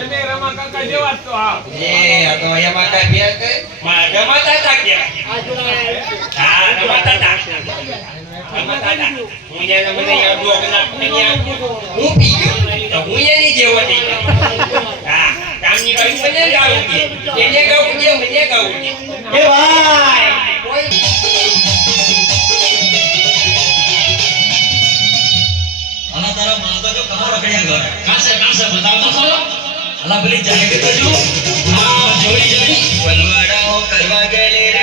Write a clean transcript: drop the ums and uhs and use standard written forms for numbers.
તમે રમા કાકા જેવા જ તો હા એ આ તો એમાં કા બે કે માં રમાતા તા કે હા રમાતા તા હું જેને મને યાર ડોકના અહીંયા હું પી ગયો તો હું એની જેવો થઈ ગયો હા કામની કઈ મને ગાવું કે એને ગાવું કે મને ગાવું કે એ ભાઈ કોઈ અલા તારા માં તો કમર રખડ્યા ગયો કાસે બતાવ તો ખરો અલા પેલી જાય કે તો જો આ જોડી જોડી વનવાડા હો કરવા ગયેલી